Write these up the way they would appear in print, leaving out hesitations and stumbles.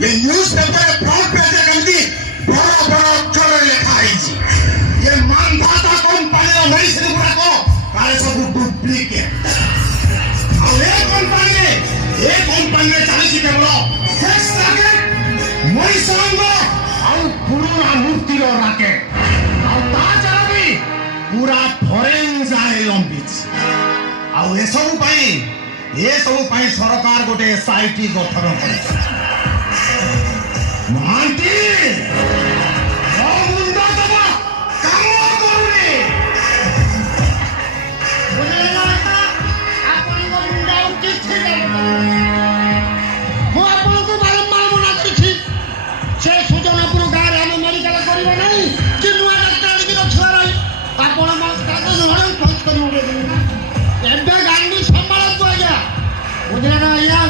ये newspaper front page कमती बड़ा बड़ा अक्षर लिखा है ये मानधाता कंपनी मेडिसिन गुड़ा को काले सब डुप्लीकेट और ये कंपनी चालीस केवल सेक्स रैकेट मरीसंग और पुराना मूर्ति रैकेट और ताजरा भी पूरा फॉरेन जाए लंबिच और ये सब पाई सरकार गोटे एसआईटी गठन करे महांती मुंडा दबा काम करूनी बुझेला आपन मुंडा किछि मो आपन को बारंबार मना करछि से सुजनपुर गारे हम मेडिकल करिबो नहीं कि नुआ डाक्टर आदि रखिबा रही आपन मा कागज भरन फस करिबो एबे गांडी संभालत को आज्ञा बुझेला ना आज्ञा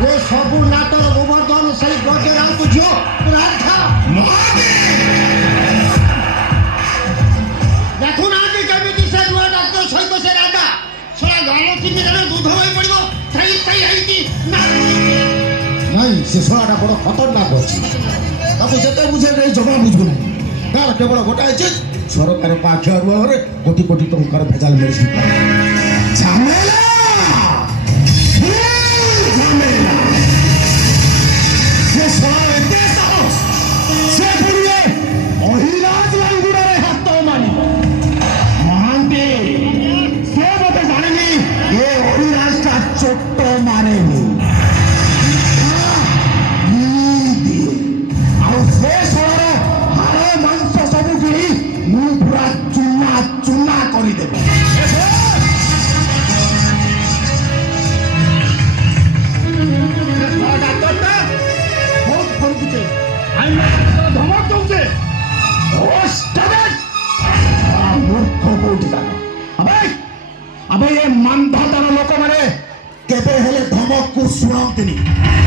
ये सबू नाटर गोवर्धन सही गजराम बुझो राधा देखो ना कि केमिति से नुआ डॉक्टर सहित से राधा सरा गालो चिनी रे दूध होई पड़िबो सही सही है कि ना नहीं से सराटा बड़ खतरनाक अछि ताको जते बुझे रे जमा बुझु नहीं तार केवल गोटाए जे सरकार पाखे रे कोटी कोटी टंकार भेजाल मेडिसिन झमेला अबे ये मनधातार लोक माने केबे हेले धमक को सुनांतिनी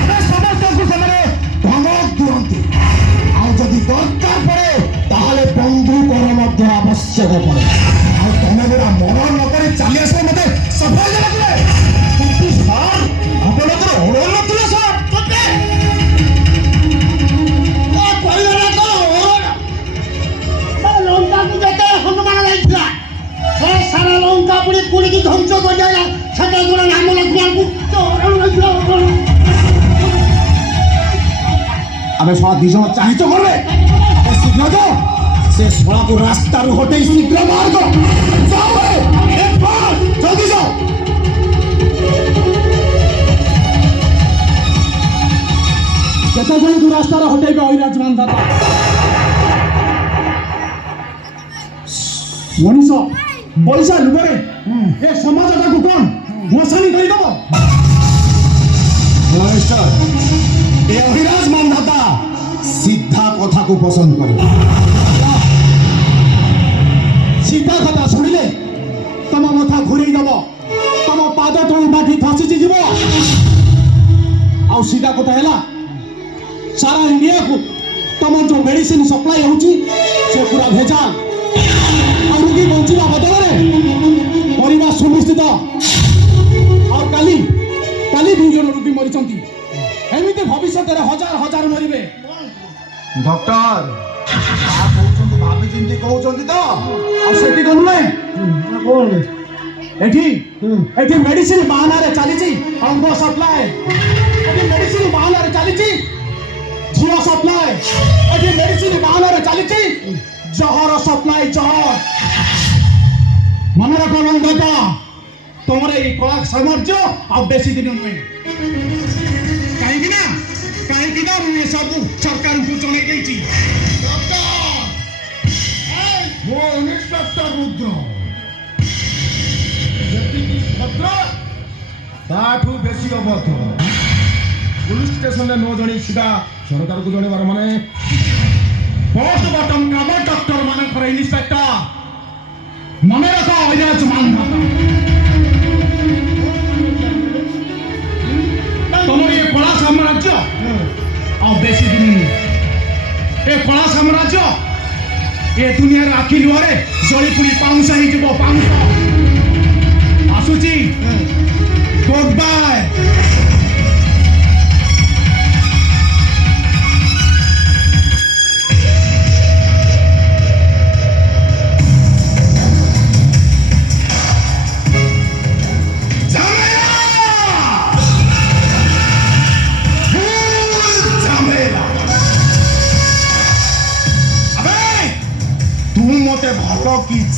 अबे समस्त को समरे धमक दियंती आ जदि दरकार पड़े ताहले बंदूक और मध्य आवश्यक पड़े आ तमे बड़ा मरण न करे चाली आसे मते सफल लागले किंतु सर आपनकर ओळो नथिले सर तते ओ पहिला ना तो लंका को जते हनुमान लाइला से सारा लंका पुरी पुरी की ध्वंस कर जाएगा छटा गुणा नाम लखमान को अबे साला दिजो चाहि तो करबे ए शीघ्र जो से सोला को रास्ता रु हटे शीघ्र मार दो जाओ रे एक बार जल्दी जाओ जता जन को रास्ता रु हटे बे ओइराज मान दाता मनीष पैसा लुबरे ए समाजटा को कोन मसानी कहि दबो मिस्टर ए अहिराज मानधाता सीधा कथा को पसंद करे सीधा कथा सुनिले तम मथा घुरी दब तम पाद तळु बाठी फसी जीव आ सीधा कथा हैला सारा इंडिया को तम जो मेडिसिन सप्लाई होची से पूरा भेजाल आ रोगी बंचिबा बदलरे परिवार सुनिश्चित और काली काली दुई जन रोगी मरिचंती एमिते भविष्य रे हजार हजार मरिबे डॉक्टर आप कहउचंती भाबी चिंती कहउचंती तो आ सेठी कोन नै कोन एठी मेडिसिन बहाना रे चली छी अंग सप्लाई एठी मेडिसिन बहाना रे चली छी जीव सप्लाई एठी मेडिसिन बहाना रे चली छी जहर सप्लाई जहर मन रखो लंगता तुम्हारे ये कला सामर्थ्य अब बेसी दिन नुहे कहीं ना ये सब सरकार को चले गई थी डॉक्टर वो इंस्पेक्टर रुद्र जति भद्र ताठू बेसी अभद्र पुलिस स्टेशन में 9 जणी सीधा सरकार को जणे बार माने पोस्टमार्टम काम डॉक्टर माने करे इंस्पेक्टर मने रखो अहिराज मानधाता तुम ये कला साम्राज्य और बेसी दिन ये कला साम्राज्य ये दुनिया आखि लुहरे जड़ी पुड़ी पाउंसा ही जीव पाउंसा आसुची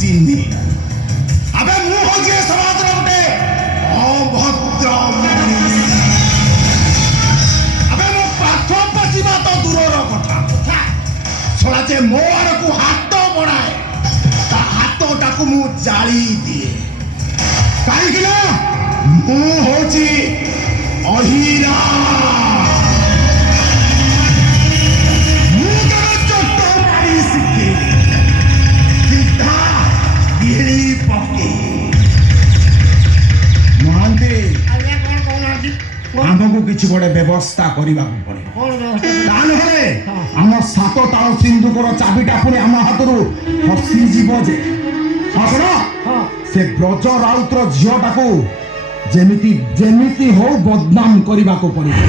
ଚିହ୍ନି ଆବେ ମୁଁ ହଉଛି ଏ ସମାଜର ଗୋଟେ ଅଭଦ୍ର ମଣିଷ। ଆବେ ମୋ ପାଖ ପଚିବା ତ ଦୂରର କଥା ଶଳା ଯେ ମୋ ଆଡ଼କୁ ହାତ ବଢ଼ାଏ ତା ହାତଟାକୁ ମୁଁ ଜାଳି ଦିଏ କାହିଁକି ନା ମୁଁ ହଉଛି ଅହିରା। ମୁଁ କେବେ ଚୋଟ ମାରି ଶିଖେ ସିଧା ଗିଳି ପକେ। ମହାନ୍ତି ଆଜ୍ଞା କ'ଣ କହୁନାହାନ୍ତି ଆମକୁ କିଛି ଗୋଟେ ବ୍ୟବସ୍ଥା କରିବାକୁ ପଡେ କ'ଣ ବ୍ୟବସ୍ଥା ତା ନହେଲେ ହଁ। ଆମ ସାତ ତାଳ ସିନ୍ଦୁକର ଚାବିଟା ପୁଣି ଆମ ହାତରୁ ଖସିଯିବ ଯେ। ହଁ ଶୁଣ ହଁ ସେ ବ୍ରଜ ରାଉତର ଝିଅଟାକୁ ଯେମିତି ହଉ ବଦନାମ କରିବାକୁ ପଡିବ।